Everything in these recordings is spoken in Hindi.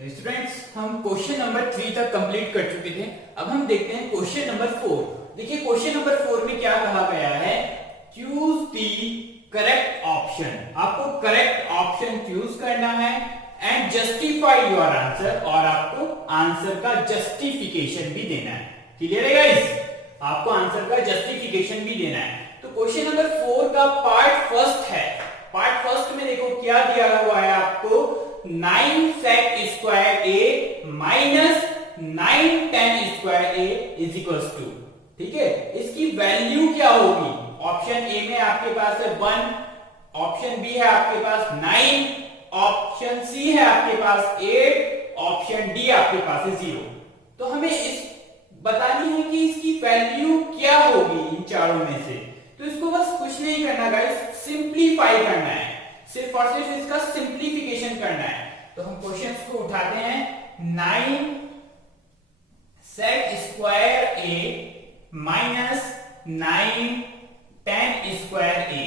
स्टूडेंट्स, हम क्वेश्चन नंबर 3 तक कंप्लीट कर चुके थे। अब हम देखते हैं क्वेश्चन नंबर 4। देखिए क्वेश्चन नंबर 4 में क्या कहा गया है, चूज द करेक्ट ऑप्शन। आपको करेक्ट ऑप्शन चूज करना है एंड जस्टिफाई योर आंसर, और आपको आंसर का जस्टिफिकेशन भी देना है। क्लियर है गाइस? आपको आंसर का जस्टिफिकेशन भी देना है। तो क्वेश्चन नंबर 4 का पार्ट फर्स्ट है। पार्ट फर्स्ट में देखो क्या दिया हुआ है आपको, 9 sec square A minus 9 tan square A is equals to, ठीक है, इसकी वैल्यू क्या होगी। ऑप्शन ए में आपके पास है 1, ऑप्शन बी है आपके पास 9, ऑप्शन सी है आपके पास 8, ऑप्शन डी आपके पास है 0। तो हमें इस बतानी है कि इसकी वैल्यू क्या होगी इन चारों में से। तो इसको बस कुछ नहीं करना गाइस, सिंपलीफाई करना है, सिर्फ और सिर्फ इसका सिंपलीफिकेशन करना है। तो हम क्वेश्चंस को उठाते हैं, 9 sec square A minus 9 tan square ए।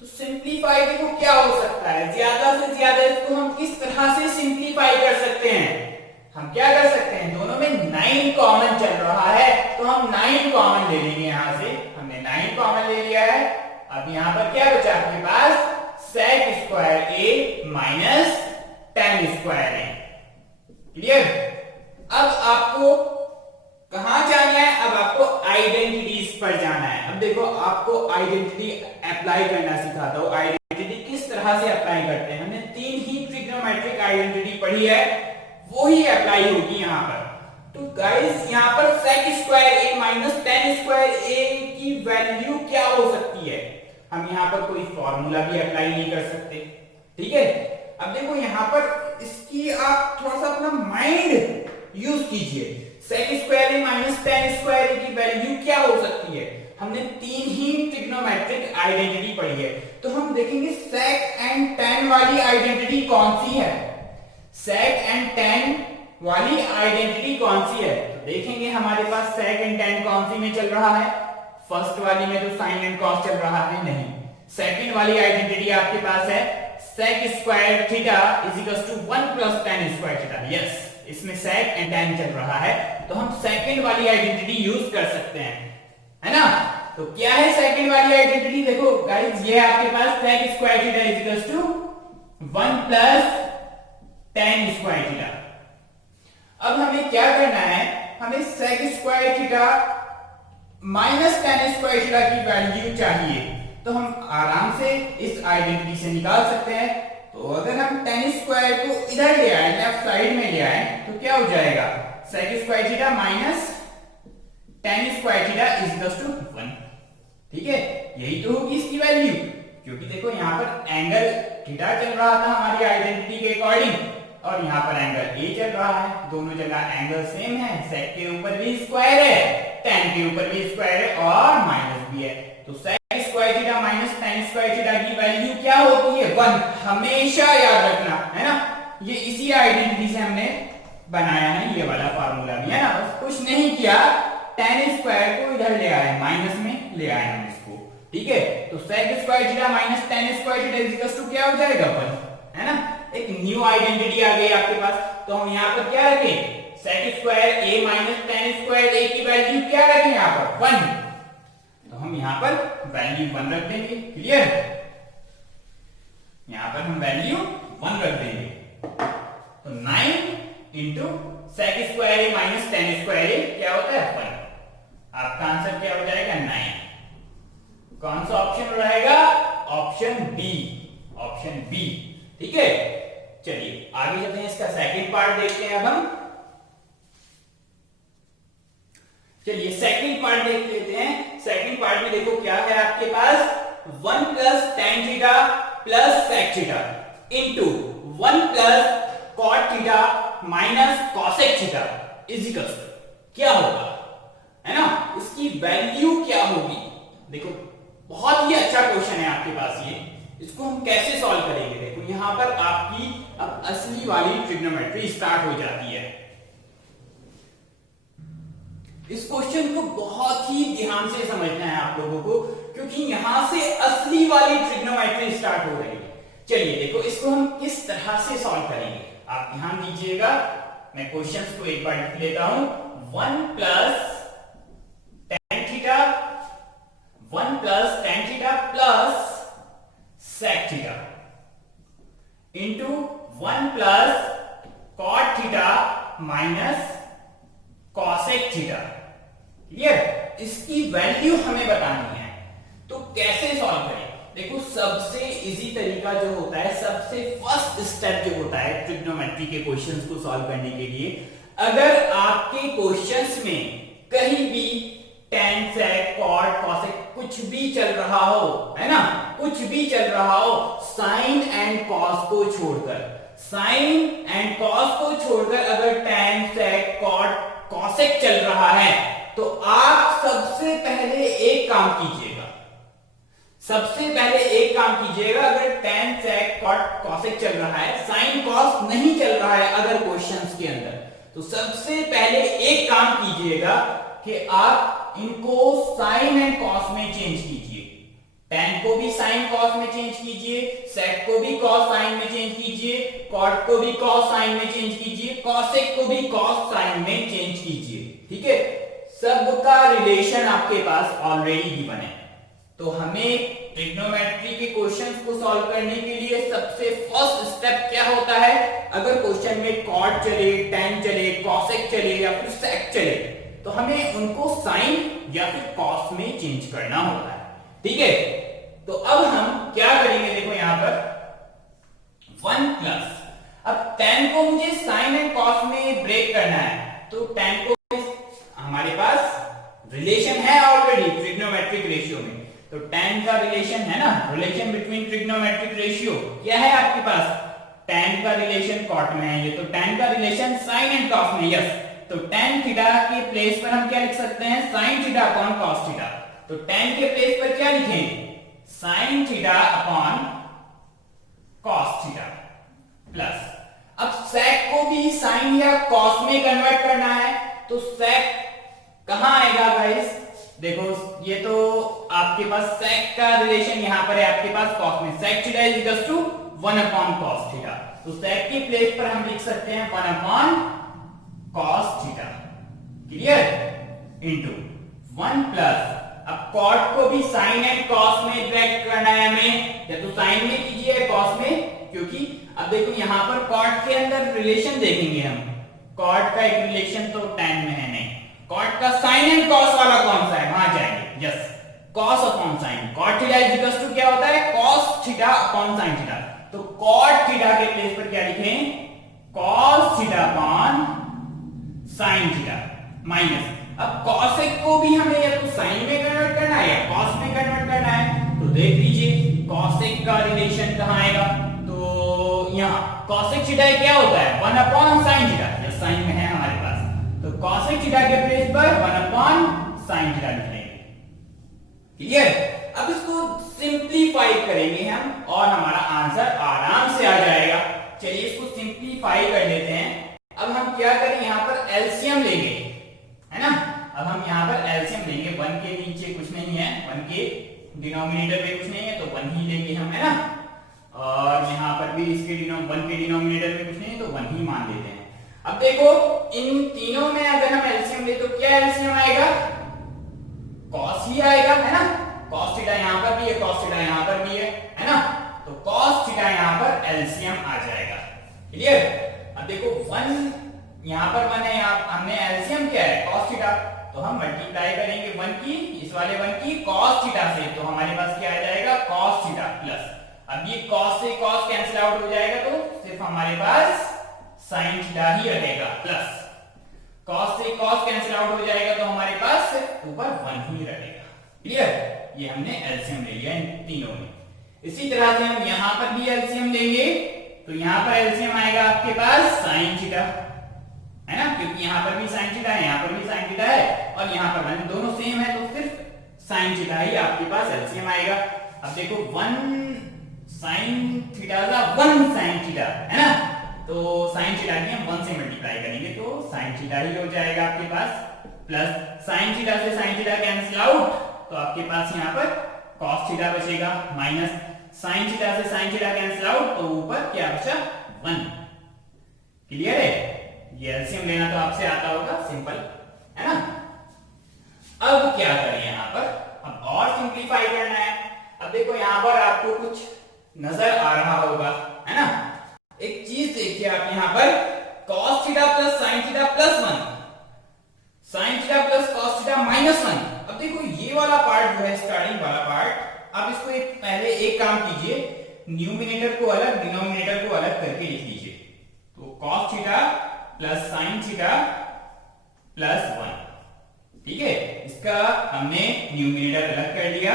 तो सिंपलीफाई देखो क्या हो सकता है, ज्यादा से ज्यादा इसको हम किस तरह से सिंपलीफाई कर सकते हैं। हम क्या कर सकते हैं, दोनों में 9 कॉमन चल रहा है, तो हम 9 कॉमन ले लेंगे। यहां से हमने 9 कॉमन ले लिया है। अब यहां पर क्या बचा आपके पास, sec square A minus tan square A. Clear? अब आपको कहां जाना है, अब आपको आइडेंटिटीज पर जाना है। अब देखो आपको आइडेंटिटी अप्लाई करना सिखाता हूं। आइडेंटिटी किस तरह से अप्लाई करते हैं, हमने 3 ही ट्रिग्नोमेट्रिक आइडेंटिटी पढ़ी है, वो ही अप्लाई होगी यहां पर। तो गाइस यहां पर sec square A minus tan square ए की वैल्यू क्या हो सकती है, हम यहां पर कोई फॉर्मूला भी अप्लाई नहीं कर सकते, ठीक है। अब देखो यहां पर इसकी आप थोड़ा सा अपना माइंड यूज कीजिए। sec square A minus tan square ए की वैल्यू क्या हो सकती है, हमने 3 ही ट्रिग्नोमेट्रिक आइडेंटिटी पढ़ी है, तो हम देखेंगे sec एंड tan वाली आइडेंटिटी कौन सी है। sec एंड tan वाली आइडेंटिटी कौन सी है, तो देखेंगे हमारे पास sec एंड tan कौन सी में चल रहा है, फर्स्ट वाली में तो sin एंड cos चल रहा है नहीं। सेकंड वाली आइडेंटिटी आपके पास है sec square theta is equals to 1 plus tan square theta. Yes, इसमें sec एंड tan चल रहा है, तो हम सेकंड वाली आइडेंटिटी यूज कर सकते हैं, है ना। तो क्या है सेकंड वाली आइडेंटिटी, देखो गाइस ये आपके पास sec square theta is equals to 1 plus tan square theta. अब हमें क्या करना है, हमें sec square theta minus tan square theta की वैल्यू चाहिए, तो हम आराम से इस आइडेंटिटी से निकाल सकते हैं। तो अगर हम tan स्क्वायर को इधर ले आए, लेफ्ट साइड में ले आए, तो क्या हो जाएगा, sec square theta minus tan square theta is equal to 1, ठीक है। यही तो होगी इसकी वैल्यू, क्योंकि देखो यहां पर एंगल थीटा चल रहा था हमारी आइडेंटिटी के अकॉर्डिंग, और यहां पर एंगल ए चल रहा है, दोनों जगह एंगल सेम है, sec के ऊपर भी स्क्वायर है, tan के ऊपर भी स्क्वायर है और माइनस भी है। तो sec square theta minus tan square theta की वैल्यू क्या होती है, 1। हमेशा याद रखना, है ना। ये इसी आइडेंटिटी से हमने बनाया है, ये वाला फार्मूला भी, है ना। बस कुछ नहीं किया, tan स्क्वायर को इधर ले आए, माइनस में ले आए हम इसको, ठीक है। तो sec square theta minus tan square theta is equal to क्या हो जाएगा, 1, है ना। एक न्यू आइडेंटिटी आ गई आपके पास, तो हम यहां पर क्या रखें, sec square a minus tan square a की वैल्यू क्या रखें यहां पर, 1। तो हम यहां पर वैल्यू 1 रख देंगे। क्लियर? यहां पर हम वैल्यू 1 रख देंगे। तो 9 into sec square a minus tan square a क्या होता है, 1। आपका आंसर क्या हो जाएगा, 9। कौन सा ऑप्शन रहेगा, ऑप्शन बी, ऑप्शन बी, ठीक है। चलिए आगे चलते हैं, इसका सेकंड पार्ट देखते हैं। अब हम चलिए सेकंड पार्ट देख लेते हैं। सेकंड पार्ट में देखो क्या है आपके पास, 1 plus tan theta plus sec theta into 1 plus cot theta minus cosec theta is equal to क्या होगा, है ना। इसकी वैल्यू क्या होगी, देखो बहुत ही अच्छा क्वेश्चन है आपके पास ये। इसको हम कैसे सॉल्व करेंगे, देखो यहां पर आपकी अब असली वाली ट्रिग्नोमेट्री स्टार्ट हो जाती है। इस क्वेश्चन को बहुत ही ध्यान से समझना है आप लोगों को, क्योंकि यहां से असली वाली ट्रिग्नोमेट्री स्टार्ट हो रही है। चलिए देखो इसको हम किस तरह से सॉल्व करेंगे। आप ध्यान दीजिएगा, मैं क्वेश्चंस को एक बार लिख लेता हूं। 1 plus tan theta, 1 plus tan theta plus sec theta into 1 plus cot theta minus cosec theta. Clear? इसकी वैल्यू हमें बतानी है, तो कैसे सॉल्व करें? देखो, सबसे इजी तरीका जो होता है, सबसे फर्स्ट स्टेप जो होता है ट्रिग्नोमेट्री के क्वेश्चंस को सॉल्व करने के लिए, अगर आपके क्वेश्चंस में कहीं भी tan sec cot cosec कुछ भी चल रहा हो, है ना, कुछ भी चल रहा हो, साइन एंड कॉस को छोड़कर, साइन एंड कॉस को छोड़कर अगर tan sec cot cosec चल रहा है, तो आप सबसे पहले एक काम कीजिएगा, सबसे पहले एक काम कीजिएगा, अगर tan sec cot cosec चल रहा है, sin cos नहीं चल रहा है अगर क्वेश्चंस के अंदर, तो सबसे पहले एक काम कीजिएगा कि आप इनको sin एंड cos में चेंज कीजिए। tan को भी sin cos में चेंज कीजिए, sec को भी cos sin में चेंज कीजिए, cot को भी cos sin में चेंज कीजिए, cosec को भी cos sin में चेंज कीजिए। ठीक है, सबका रिलेशन आपके पास ऑलरेडी गिवन है। तो हमें ट्रिग्नोमेट्री के क्वेश्चंस को सॉल्व करने के लिए सबसे फर्स्ट स्टेप क्या होता है, अगर क्वेश्चन में cot चले, tan चले, cosec चले या फिर sec चले, तो हमें उनको sin या फिर cos में चेंज करना होता है। ठीक है, तो अब हम क्या करेंगे, देखो यहां पर 1 प्लस, अब tan को मुझे sin एंड cos में ब्रेक करना है, तो tan को हमारे पास रिलेशन है ऑलरेडी ट्रिग्नोमेट्रिक रेशियो में, तो tan का रिलेशन है ना, रिलेशन बिटवीन ट्रिग्नोमेट्रिक रेशियो क्या है आपके पास, tan का रिलेशन cot में है ये, तो tan का रिलेशन sin एंड cos में, यस, तो tan थीटा के प्लेस पर हम क्या लिख सकते हैं, sin theta upon cos theta, तो tan के प्लेस पर क्या लिखेंगे, sin theta upon cos theta plus, अब sec को भी sin या cos में कन्वर्ट करना है, तो sec कहां आएगा गाइस, देखो ये तो आपके पास sec का रिलेशन यहां पर है आपके पास cos में, sec theta is equal to 1 upon cos theta, तो sec के प्लेस पर हम लिख सकते हैं 1 upon cos theta. Clear? Into 1 plus, अब cot को भी sin एंड cos में ब्रेक करना है हमें, या तो sin में कीजिए या cos में, क्योंकि अब देखो यहां पर cot के अंदर रिलेशन देखेंगे हम, cot का एक रिलेशन तो tan में है नहीं, cot का sin एंड cos वाला कौन सा है, वहां जाएंगे, yes, cos upon sin, cot theta is equal to क्या होता है, cos theta upon sin theta, तो cot थीटा के प्लेस पर क्या लिखें, cos theta upon sin theta minus, अब cosec को भी हमें या तो sin में कन्वर्ट करना है या cos में कन्वर्ट करना है, तो देख लीजिए cosec का रिलेशन कहां आएगा, तो यहां cosec थीटा क्या होता है, 1 अपॉन sin थीटा, या sin में है हमारे पास, तो cosec थीटा के प्लेस पर 1 अपॉन sin थीटा लिख लेंगे। क्लियर? अब इसको सिंपलीफाई करेंगे हम और हमारा आंसर आराम से आ जाएगा। चलिए इसको सिंपलीफाई कर लेते हैं। अब हम क्या करें, यहां पर एलसीएम लेंगे, है ना, अब हम यहां पर एलसीएम लेंगे, 1 के नीचे कुछ नहीं है, 1 के डिनोमिनेटर में कुछ नहीं है, तो 1 ही लेंगे हम, है ना, और यहां पर भी इसके 1 के डिनोमिनेटर में कुछ नहीं है, तो 1 ही मान लेते हैं। अब देखो इन तीनों में अगर हम एलसीएम ले तो क्या एलसीएम आएगा, cos ही आएगा, है ना, cos थीटा यहां पर भी है, cos थीटा यहां पर भी है ना, तो cos थीटा यहां पर एलसीएम आ जाएगा। क्लियर? अब देखो 1 यहां पर 1 है, हमने एलसीएम क्या है, cos थीटा, तो हम मल्टीप्लाई करेंगे 1 की, इस वाले 1 की cos थीटा से, तो हमारे पास क्या आ जाएगा, cos थीटा प्लस, अब ये cos से cos कैंसिल आउट हो जाएगा, तो सिर्फ हमारे पास sin थीटा ही रहेगा प्लस, cos से cos कैंसिल आउट हो जाएगा, तो हमारे पास ऊपर 1 ही रहेगा। क्लियर? ये हमने एलसीएम ले लिया इन तीनों में। इसी तरह से हम यहां पर भी एलसीएम लेंगे, तो यहां पर एलसीएम आएगा आपके पास sin थीटा, है ना, क्योंकि यहां पर भी sin थीटा है, यहां पर भी sin थीटा है, और यहां पर दोनों सेम है, तो सिर्फ sin थीटा ही आपके पास एलसीएम आएगा। अब देखो 1 sin थीटा का 1 sin थीटा, है ना, तो sin थीटा की हम 1 से मल्टीप्लाई करेंगे, तो sin थीटा ही हो जाएगा आपके पास, प्लस sin थीटा से sin थीटा कैंसिल आउट, तो आपके पास यहां पर cos थीटा बचेगा, माइनस sin थीटा से sin थीटा कैंसिल आउट, तो ऊपर क्या बचा 1। क्लियर है? ये एलसीएम लेना तो आपसे आता होगा, सिंपल है ना। अब क्या करें यहाँ पर, अब और सिंप्लीफाई करना है। अब देखो यहाँ पर आपको कुछ नजर आ रहा होगा, है ना। एक चीज देखिए आप यहाँ पर, cos theta plus sin theta plus 1, sin theta plus cos theta minus 1। अब देखो ये वाला पार्ट जो है, स्टार्टिंग वाला पार्ट, आप इसको पहले एक काम कीजिए, न्यूमिनेटर को अलग डिनोमिनेटर को अलग करके लिख लीजिए। तो cos theta plus sin theta plus 1, ठीक है। इसका हमने न्यूमिनेटर अलग कर लिया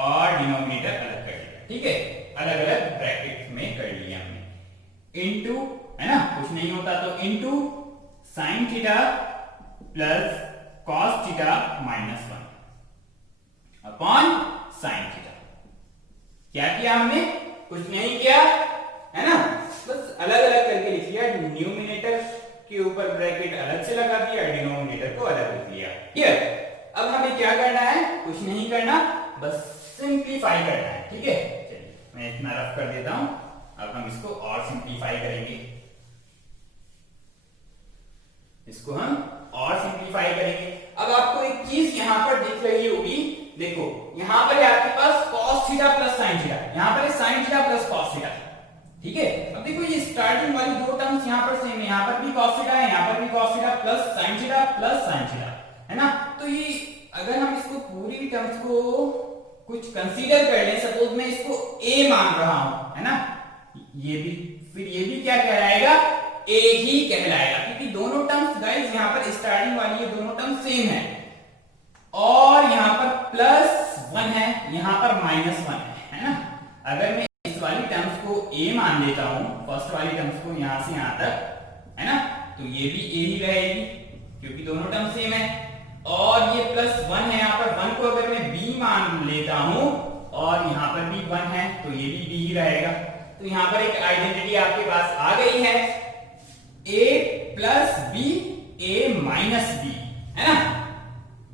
और डिनोमिनेटर अलग कर लिया, ठीक है, अलग अलग ब्रैकेट में कर लिया हमने। इनटू, है ना, कुछ नहीं होता तो into sin theta plus cos theta minus 1 upon sin theta. क्या किया हमने? कुछ नहीं किया, है ना, बस अलग अलग करके लिख लिया। न्यूमिनेटर के ऊपर ब्रैकेट अलग से लगा दिया, डिनोमिनेटर को अलग लिख लिया। क्लियर? अब हमें क्या करना है? कुछ नहीं करना, बस सिंप्लीफाई करना है, ठीक है। चलिए मैं इतना रफ कर देता हूं, अब हम इसको और सिंप्लीफाई करेंगे, इसको हम और सिंप्लीफाई करेंगे। अब आपको एक चीज यहां पर दिख रही होगी, देखो यहां पर है आपके पास cos theta plus sin theta, यहां पर है sin theta plus cos theta, ठीक है। अब देखो ये स्टार्टिंग वाली दो टर्म्स यहां पर सेम है, यहां पर भी cos थीटा है, यहां पर भी cos theta plus sin theta plus sin theta, है ना। तो ये अगर हम इसको पूरी टर्म्स को कुछ कंसीडर कर लें, सपोज मैं इसको a मान रहा हूं, है ना, ये भी, फिर ये भी क्या कहलाएगा? a ही कहलाएगा, क्योंकि दोनों टर्म्स गाइस यहां पर स्टार्टिंग वाली ये दोनों टर्म्स सेम है, और यहां पर प्लस 1 है, यहां पर माइनस 1 है ना। अगर मैं इस वाली टर्म्स को a मान लेता हूं, फर्स्ट वाली टर्म्स को यहां से यहां तक, है ना, तो ये भी a ही रहेगी क्योंकि दोनों टर्म सेम है। और ये प्लस 1 है, यहां पर 1 को अगर मैं b मान लेता हूं और यहां पर भी 1 है तो ये भी b ही रहेगा। तो यहां पर एक आइडेंटिटी आपके पास आ गई है, a plus b, a minus b, है ना।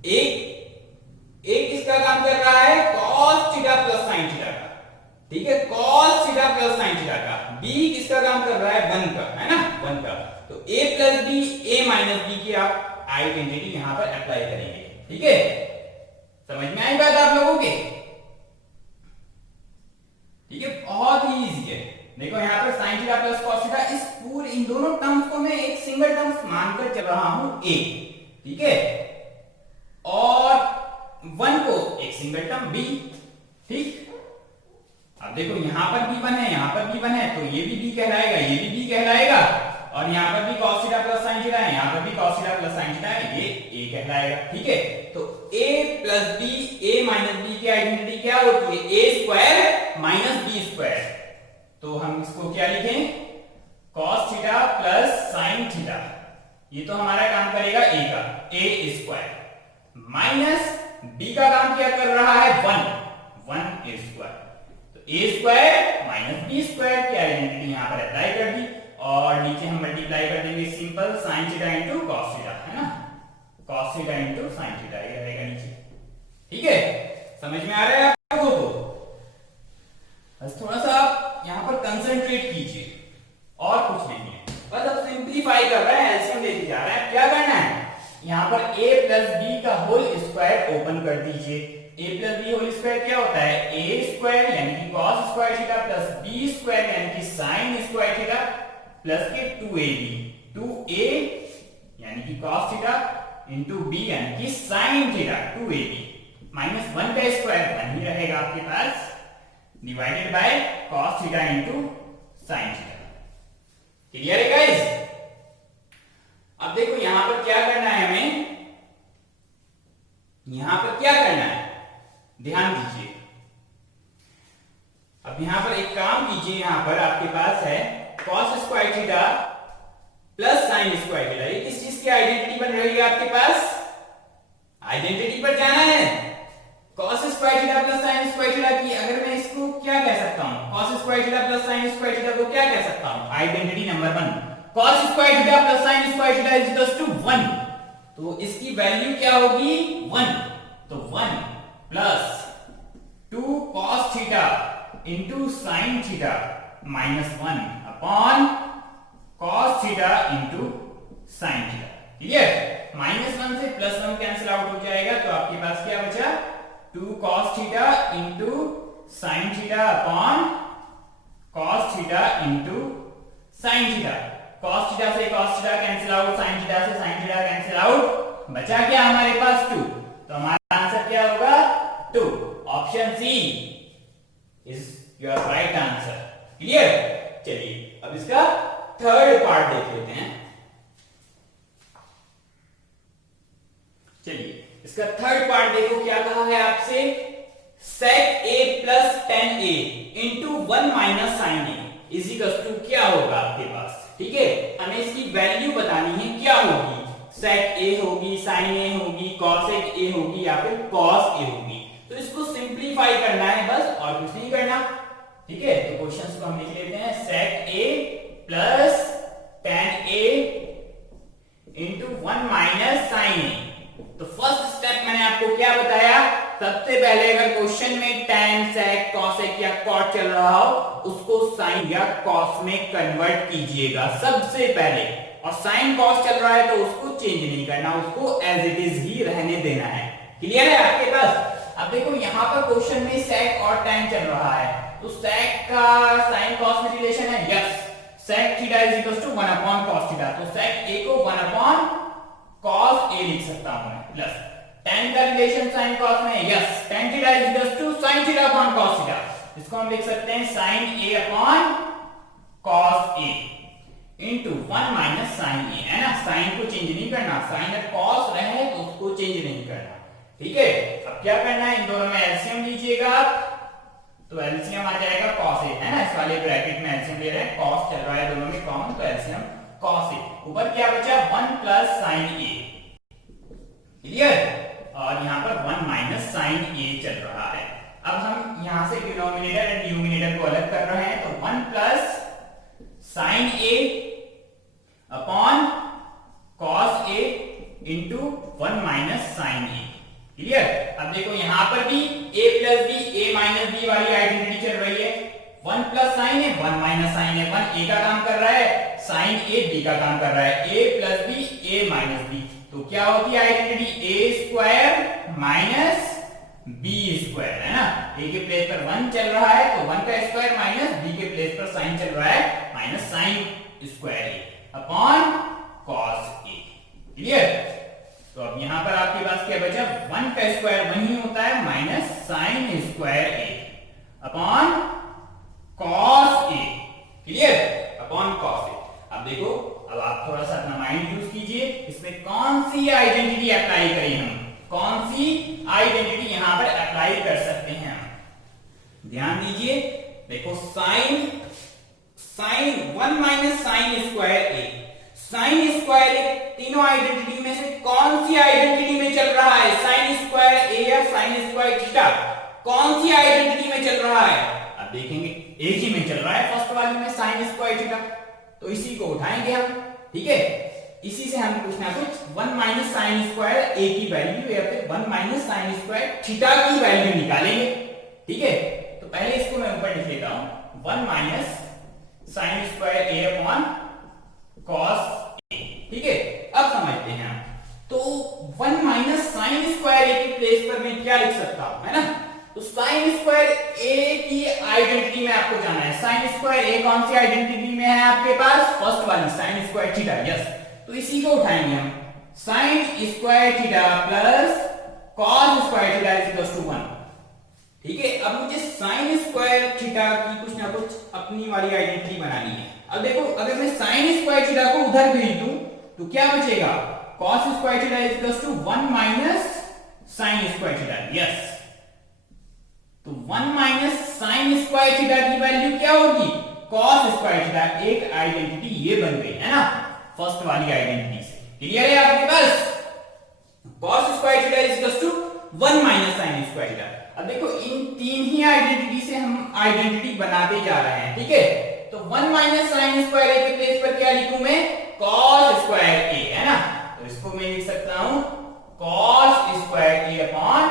एक किसका काम कर रहा है? cos theta plus sin theta का, ठीक है, cos theta plus sin theta का। b किसका काम कर रहा है? 1 का, है ना, 1 का। तो a plus b, a minus b की आप आइडेंटिटी यहां पर अप्लाई करेंगे, ठीक है। समझ में आई बात आप लोगों के? ठीक है, बहुत ही इजी है। देखो यहां पर sin theta plus cos theta, इस पूरे इन दोनों टर्म्स को मैं एक सिंगल टर्म्स मानकर चल रहा हूं a, ठीक है, और 1 को एक सिंगल टर्म b, ठीक। अब देखो यहां पर भी 1 है, यहां पर भी 1 है, तो ये भी b कहलाएगा, ये भी b कहलाएगा, और यहां पर भी cos theta plus sin theta है, यहां पर भी cos theta plus sin theta है, ये a कहलाएगा, ठीक है। तो a plus b, a minus b की आइडेंटिटी क्या होती है? a square minus b square. तो हम इसको क्या लिखें? cos theta plus sin theta, ये तो हमारा काम करेगा a का, a स्क्वायर, माइनस b का काम क्या कर रहा है? 1 a स्क्वायर। तो a square minus b square की आइडेंटिटी यहां पर अप्लाई कर दी, और नीचे हम मल्टीप्लाई कर देंगे simple sin theta into cos theta, है ना, cos theta into sin theta, ये रहेगा नीचे, ठीक है। समझ में आ रहा है आपको? तो बस थोड़ा सा आप यहां पर कंसंट्रेट कीजिए, और कुछ नहीं है, बस अब सिंप्लीफाई कर रहे हैं, एलसीएम लेके जा रहे हैं। क्या करना है? यहां पर a प्लस b का होल स्क्वायर ओपन कर दीजिए। a plus b whole square क्या होता है? a स्क्वायर यानी कि cos square theta plus b square यानी कि sin स्क्वायर थीटा प्लस के 2ab, 2a यानी कि cos थीटा इंटू b यानी कि sin थीटा 2ab, माइनस 1 का स्क्वायर 1 ही रहेगा आपके पास, divided by cos theta into sin theta. Clear है गाइस? अब देखो यहां पर क्या करना है हमें, यहां पर क्या करना है, ध्यान दीजिए। अब यहां पर एक काम कीजिए, यहां पर आपके पास है cos square theta plus sin square theta, ये किस चीज की आइडेंटिटी बन रही है आपके पास? आइडेंटिटी पर जाना है, cos square theta plus sin square theta की। अगर मैं इसको क्या कह सकता हूं? cos square theta plus sin square theta को क्या कह सकता हूं? Identity number 1, cos square theta plus sin square theta is equal to 1, तो इसकी वैल्यू क्या होगी? 1। तो 1 plus 2 cos theta into sin theta minus 1 upon cos theta into sine theta. Clear? -1 से +1 कैंसिल आउट हो जाएगा, तो आपके पास क्या बचा 2 cos theta into sine theta upon cos theta into sine theta. cos theta से cos theta cancel out, sine theta से साइन थीटा कैंसिल आउट, बचा क्या हमारे पास 2। तो हमारा आंसर क्या होगा 2। Option C is your right answer. Clear? चलिए अब इसका थर्ड पार्ट देख लेते हैं। चलिए इसका थर्ड पार्ट देखो, क्या कहा है आपसे, sec a plus tan a into 1 minus sine a equals to क्या होगा आपके पास। ठीक है, हमें इसकी वैल्यू बतानी है, क्या होगी, sec a होगी, sin a होगी, cosec a होगी या फिर cos a होगी। तो इसको सिंप्लीफाई करना है बस, और कुछ नहीं करना। ठीक है, तो क्वेश्चंस को हम लिख लेते हैं, sec a plus tan a into 1 minus sine a। तो फर्स्ट स्टेप मैंने आपको क्या बताया, सबसे पहले अगर क्वेश्चन में tan, sec, cosec या cot चल रहा हो, उसको sin या cos में कन्वर्ट कीजिएगा सबसे पहले। और sin cos चल रहा है तो उसको चेंज नहीं करना, उसको एज इट इज ही रहने देना है। क्लियर है आपके पास? अब देखो यहाँ पर क्वेश्चन में sec और tan चल रहा है, तो sec का sin cos में रिलेशन है, yes. sec theta is equal to 1 upon cos theta, तो sec a को 1 अपॉन cos a लिख सकता हूं मैं, प्लस tan का रिलेशन sin cos में है, yes. tan theta is equal to sin theta upon cos theta, इसको हम लिख सकते हैं sin a upon cos a into 1 minus sin a, है ना। sin को चेंज नहीं करना, sin और cos रहे तो उसको चेंज नहीं करना। ठीक है, अब क्या करना है, इन दोनों में एलसीएम लीजिएगा आप, तो एलसीएम आ जाएगा cos a, है ना। इस वाले ब्रैकेट में एलसीएम ले रहे हैं, cos चल रहा है दोनों में कॉमन, तो एलसीएम cos a, ऊपर क्या बचा 1 प्लस sin a। क्लियर? और यहाँ पर 1 माइनस साइन a चल रहा है। अब हम यहाँ से डिनोमिनेटर एंड न्यूमिनेटर को अलग कर रहे हैं, तो 1 plus sine a upon cos a into 1 minus sine a। Clear? अब देखो यहाँ पर भी a plus b, a minus b वाली आइडेंटिटी चल रही है। 1 प्लस साइन है, 1 माइनस साइन है, 1 a का काम कर रहा है, साइन a b का काम कर रहा है, a plus b, a minus b। तो क्या होती है identity, a square minus b square, है ना। a के प्लेस पर 1 चल रहा है, तो 1 का स्क्वायर माइनस b के प्लेस पर साइन चल रहा है, minus sine square a upon cos a। Clear? तो अब यहां पर आपके पास क्या बचा, 1 का स्क्वायर वही होता है, minus sine square a upon cos a। Clear? Upon cos a। अब देखो, अब आप थोड़ा सा अपना माइंड यूज कीजिए, इसमें कौन सी आइडेंटिटी अप्लाई करें हम, कौन सी आइडेंटिटी यहां पर अप्लाई कर सकते हैं हम। ध्यान दीजिए, देखो sine 1 minus sine square a, sine square a तीनों आइडेंटिटी में से कौन सी आइडेंटिटी में चल रहा है, साइन स्क्वायर a या साइन स्क्वायर थीटा, कौन सी आइडेंटिटी में चल रहा है। अब देखेंगे एक ही में चल रहा है, फर्स्ट वाले में साइन स्क्वायर थीटा, तो इसी को उठाएंगे हम। ठीक है, इसी से हम कुछ ना कुछ 1 माइनस साइन स्क्वायर a की वैल्यू या फिर 1 माइनस साइन स्क्वायर थीटा की वैल्यू निकालेंगे। ठीक है, तो पहले इसको मैं ऊपर लिख लेता हूं, 1 minus sine square a upon cos a। ठीक है, अब समझते हैं हम, तो 1 माइनस साइन स्क्वायर a की प्लेस पर मैं क्या लिख सकता हूं, है ना। तो साइन स्क्वायर a की आइडेंटिटी में आपको जाना है, साइन स्क्वायर a कौन सी आइडेंटिटी में है आपके पास, फर्स्ट वाली साइन स्क्वायर थीटा, यस। तो इसी को उठाएंगे हम, sine square theta plus cos square theta is equal to 1। ठीक है, अब मुझे साइन स्क्वायर थीटा की कुछ ना कुछ अपनी वाली आइडेंटिटी बनानी है। अब देखो, अगर मैं साइन स्क्वायर थीटा को उधर भेज दूं तो क्या बचेगा, cos square theta is equal to 1 minus sine square theta, yes. तो 1 माइनस साइन स्क्वायर थीटा की वैल्यू क्या होगी, कॉस स्क्वायर थीटा। एक आइडेंटिटी ये बन गई, है ना, फर्स्ट वाली आइडेंटिटी से। क्लियर है आपके पास, cos square theta is equal to 1 minus sine square theta. अब देखो, इन तीन ही आइडेंटिटी से हम आइडेंटिटी बनाते जा रहे हैं। ठीक है, तो 1 माइनस साइन स्क्वायर a के प्लेस पर क्या लिखूं मैं, कॉस स्क्वायर a, है ना। तो इसको मैं लिख सकता हूं cos square a upon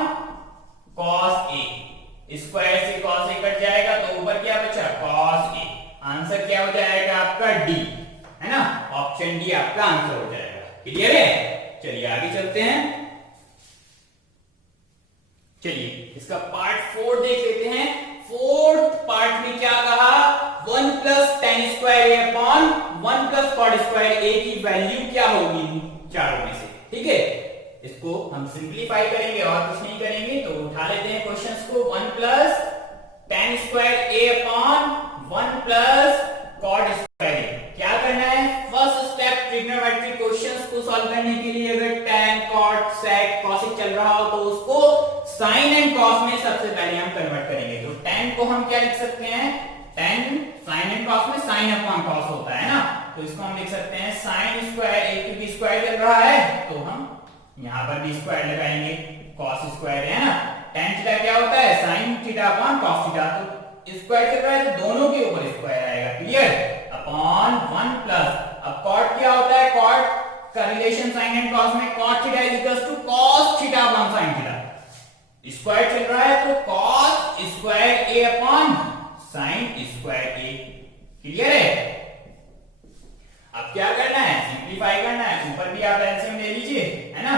cos a। Square से कॉस a कट जाएगा, तो ऊपर क्या बचा, कॉस a। आंसर क्या हो जाएगा आपका डी, है ना, ऑप्शन ऑप्शन डी आपका आंसर हो जाएगा। क्लियर है? चलिए आगे चलते हैं। चलिए इसका पार्ट 4 देख लेते हैं। फोर्थ पार्ट में क्या कहा, 1 प्लस टेन स्क्वायर ए अपॉन 1 प्लस कॉट स्क्वायर ए की वैल्यू क्या होगी चारों में से। ठीक है, इसको हम सिंप्लीफाई करेंगे और कुछ नहीं करेंगे। तो उठा लेते हैं क्वेश्चंस को। 1 प्लस टेन स्क्वायर ए अपॉन 1 प्लस कॉट स्क्वायर ए। क्या करना है, फर्स्ट स्टेप ट्रिग्नोमेट्रिक क्वेश्चंस को सॉल्व करने के लिए अगर tan cot sec cosec चल रहा हो तो उसको sin एंड cos में सबसे पहले हम कन्वर्ट करेंगे। तो tan को हम क्या लिख सकते हैं, tan sin एंड cos में sin अपॉन cos होता है ना, तो इसको हम लिख सकते हैं sin स्क्वायर a क्योंकि स्क्वायर चल रहा है तो हम यहां पर भी स्क्वायर लगाएंगे, cos स्क्वायर है ना। tan थीटा क्या होता है, sin theta upon cos theta, तो स्क्वायर चल रहा है तो दोनों के ऊपर स्क्वायर आएगा। क्लियर, अपॉन 1 प्लस, अब cot क्या होता है, cot का रिलेशन sin एंड cos में cot theta is equal to cos theta upon sin theta. Square चल रहा है तो cos square a upon sin square a। Clear है? अब क्या करना है, सिंपलीफाई करना है। ऊपर भी आप एलसीएम ले लीजिए, है ना,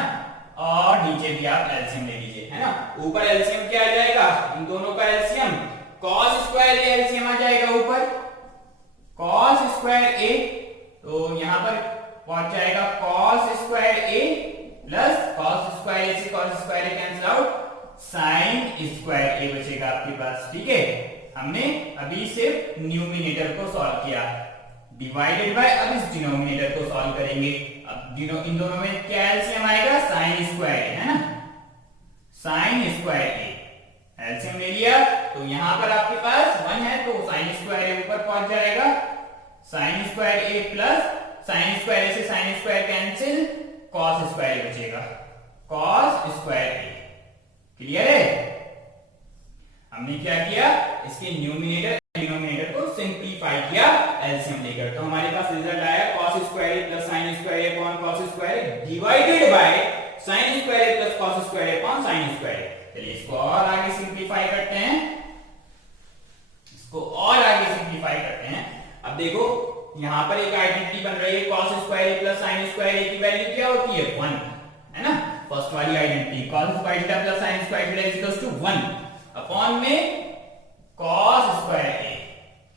और नीचे भी आप एलसीएम ले लीजिए, है ना। ऊपर एलसीएम क्या आ जाएगा, इन दोनों का LCM cos square a LCM आ जाएगा ऊपर cos स्क्वायर a, तो यहां पर पहुंच जाएगा cos square a plus cos square a से cos square a cancel out, sin square a बचेगा आपके पास। ठीक है, हमने अभी सिर्फ न्यूमिनेटर को सॉल्व किया, डिवाइडेड बाय अब इस डिनोमिनेटर को सॉल्व करेंगे। अब इन दोनों में क्या एलसीएम आएगा, sin स्क्वायर a, है ना, sin स्क्वायर a एलसीएम ले लिया, तो यहां पर आपके पास 1 है तो sin स्क्वायर a ऊपर पहुंच जाएगा, sin square a plus sin square a से sin square cancel, cos square a बचेगा, cos स्क्वायर a। क्लियर है? हमने क्या किया, इसके न्यूमिनेटर डिनोमिनेटर को सिंपलीफाई किया एलसीएम लेकर, तो हमारे पास रिजल्ट आया cos square a plus sin square a upon cos square a divided by sin square a plus cos square a upon sin square a। चलिए इसको और आगे सिंपलीफाई करते हैं, इसको और आगे सिंपलीफाई करते हैं। अब देखो यहां पर एक आइडेंटिटी बन रही है, cos square a plus sin square a की वैल्यू क्या होती है, 1, है ना, फर्स्ट वाली identity cos square theta plus sin square theta is equal to 1 upon में cos square a।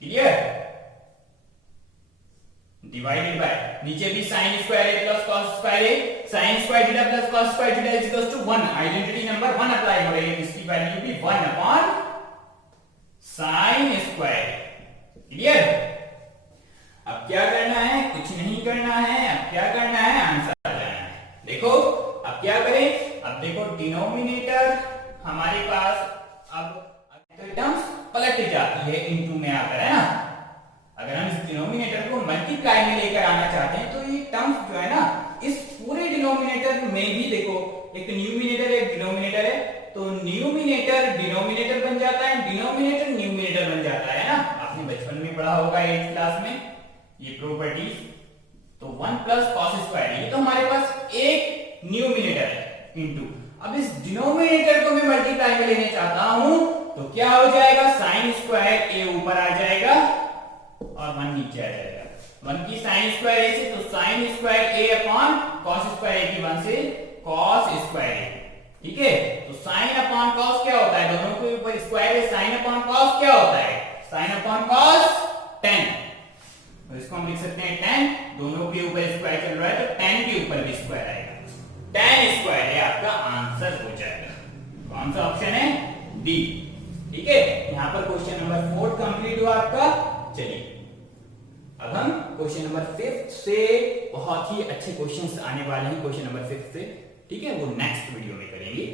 Clear, divided by नीचे भी sin square a plus cos square a, sin square theta plus cos square theta is equal to 1, identity number 1 apply हो रही है, इसकी वैल्यू भी 1 अपॉन sin स्क्वायर। क्लियर, अब क्या करना है, कुछ नहीं करना है, अब क्या करना है, आंसर आ जाना है। देखो अब क्या करें, अब देखो डिनोमिनेटर हमारे पास अब टर्म्स पलट जाती है इनटू में आकर, है ना। अगर हम इस डिनोमिनेटर को मल्टीप्लाई में लेकर आना चाहते हैं तो ये टर्म्स जो है ना, इस पूरे डिनोमिनेटर में भी देखो एक न्यूमिनेटर है, एक डिनोमिनेटर है, तो न्यूमिनेटर डिनोमिनेटर बन जाता है, डिनोमिनेटर न्यूमिनेटर बन जाता है ना। आपने बचपन में पढ़ा होगा 8th क्लास में ये प्रॉपर्टीज। तो 1 प्लस cos स्क्वायर, ये तो हमारे पास एक न्यूमिनेटर है इनटू, अब इस डिनोमिनेटर को मैं मल्टीप्लाई में लेने चाहता हूं तो क्या हो जाएगा, sin स्क्वायर a ऊपर आ जाएगा और 1 नीचे आ जाएगा, 1 की sin स्क्वायर a से तो sin square a upon cos square a की 1 से cos स्क्वायर a। ठीक है, तो sin अपॉन cos क्या होता है, दोनों के ऊपर स्क्वायर है, sin अपॉन cos क्या होता है, sin अपॉन cos tan, तो इसको हम लिख सकते हैं tan, दोनों के ऊपर स्क्वायर चल रहा है तो tan के ऊपर भी स्क्वायर आएगा, tan स्क्वायर है आपका आंसर हो जाएगा। कौन सा ऑप्शन है, डी। ठीक है, यहां पर क्वेश्चन नंबर 4 कंप्लीट हुआ आपका। चलिए अब हम क्वेश्चन नंबर 5 से, बहुत ही अच्छे क्वेश्चंस आने वाले हैं क्वेश्चन नंबर 5 से, ठीक है, वो नेक्स्ट वीडियो में करेंगे।